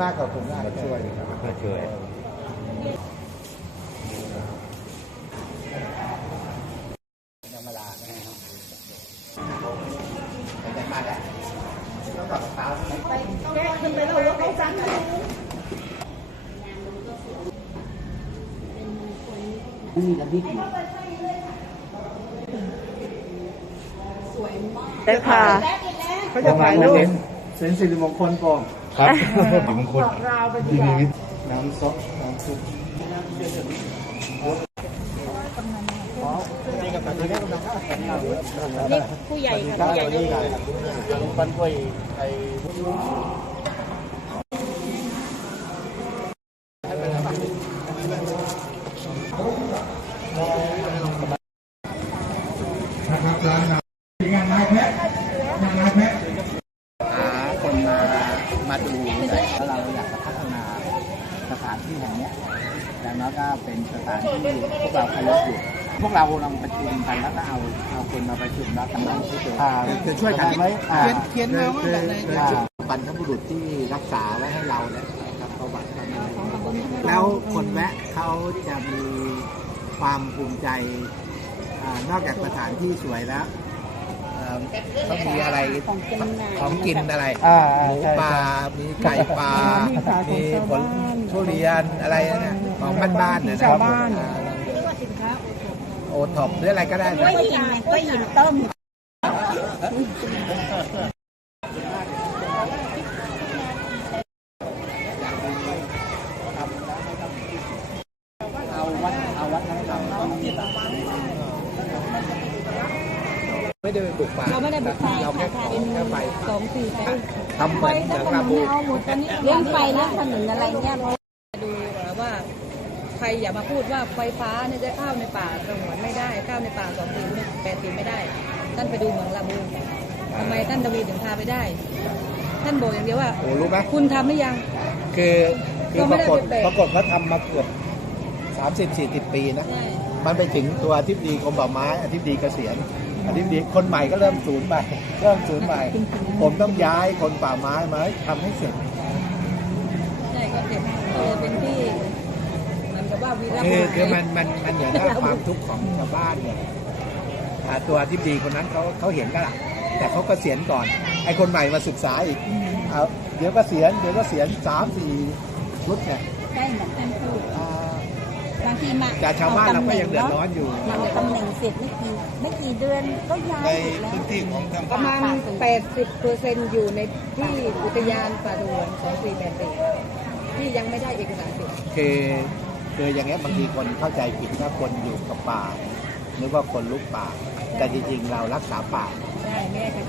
มากขอบคุณมากช่วยครับก็ช่วยธรรมดานะครับไปได้มาแล้วต้องกลับเท้าใช่ไหมแกขึ้นไปแล้วว่าเขาจังมีระเบียบได้ค่ะเขาจะถ่ายรูปเซ็นสิริมงคลก่อน ครับถึงมงคลดีดีวิทย์น้ำซอสน้ำซุปนี่กับตันได้กำลังเข้าแข่งเรานี่ผู้ใหญ่ค่ะผู้ใหญ่ยกมือปันกล้วยไอ้หาคนมามาดูแล้วเราอยากจะพัฒนาสถาน ที่แห่งเนี้ยอย่างน้อยก็เป็นสถานที่พวกเราเคารพอยู่พวกเราลองประชุมกันแล้วก็เอาเอาคนมาประชุมแล้วกำลังช่วยคือช่วยกันไหมเขียนมาว่าแบบไหนบรรพบุรุษที่รักษาไว้ให้เราเนี่ยนะครับประวัติเขาเนี่ยแล้วคนแวะเขาจะมีความภูมิใจอ่านอกจากสถานที่สวยแล้ว เอ่อเขามีอะไรของกินอะไรหมูปลา มีไก่ปลา มีผลทุเรียนอะไรนะของบ้านๆนะนะครับอ่าโอท็อปหรืออะไรก็ได้นะไม่ยินไม่ยินต้ม เอาวัดเอาวัดให้ เราไม่ได้บุกป่าเราไม่ได้บุกป่าเราแค่ขอแค่ไปสองสี่แปดทำเหมือนเหมือนลาบูเลี้ยงไปเลี้ยงถนนอะไรเนี่ยเพราะดูว่าใครอย่ามาพูดว่าไฟฟ้าเนี่ยจะเข้าในป่าสงวนไม่ได้เข้าในป่าสองสี่แปดสี่ไม่ได้ ท่านไปดูเมืองลาบูทำไมท่านดวีถึงพาไปได้ ท่านบอกอย่างเดียวว่าโอ้รู้ไหมคุณทำไม่ยัง คือคือก็ปไม่ราได้กฏไปเบรกปรากฏเขาทำมาเกือบสามสิบสี่สิบปีนะใช่มันไปถึงตัวอธิบดีกรมป่าไม้อธิบดีเกษียณ อธิบดีคนใหม่ก็เริ่มศูนย์ไป เริ่มศูนย์ไปผมต้องย้ายคนป่าไม้มาให้ทำให้เสร็จใช่ก็เสร็จเลยเป็นที่เหมือนกับว่าวีรคือบุรุษคือมันมันมันเหนือหน้าความทุกข์ของชาวบ้านเนี่ยอ่าตัวอธิบดีคนนั้นเขาเขาเห็นแล้วล่ะแต่เขาก็เกษียณก่อน ไอ้คนใหม่มาศึกษาอีกเอาเดี๋ยวก็เสียณเดี๋ยวก็เสียณสามสี่ชุดเนี่ยได้เหมือนท่านพูดอ่า บางทีมาแต่ชาวบ้านเราก็ยังเดือดร้อนอยู่มาตำแหน่งเสร็จไม่กี่ไม่กี่เดือนก็ย้ายอีกแล้วประมาณ 80เปอร์เซ็นต์อยู่ในที่อุทยานป่าดวน2484ที่ยังไม่ได้เอกสารสิทธิ์คือคืออย่างเงี้ยบางทีคนเข้าใจผิดว่าคนอยู่กับป่านึกว่าคนลุกป่า แต่จริงๆเรารักษาป่าได้แม่เป็น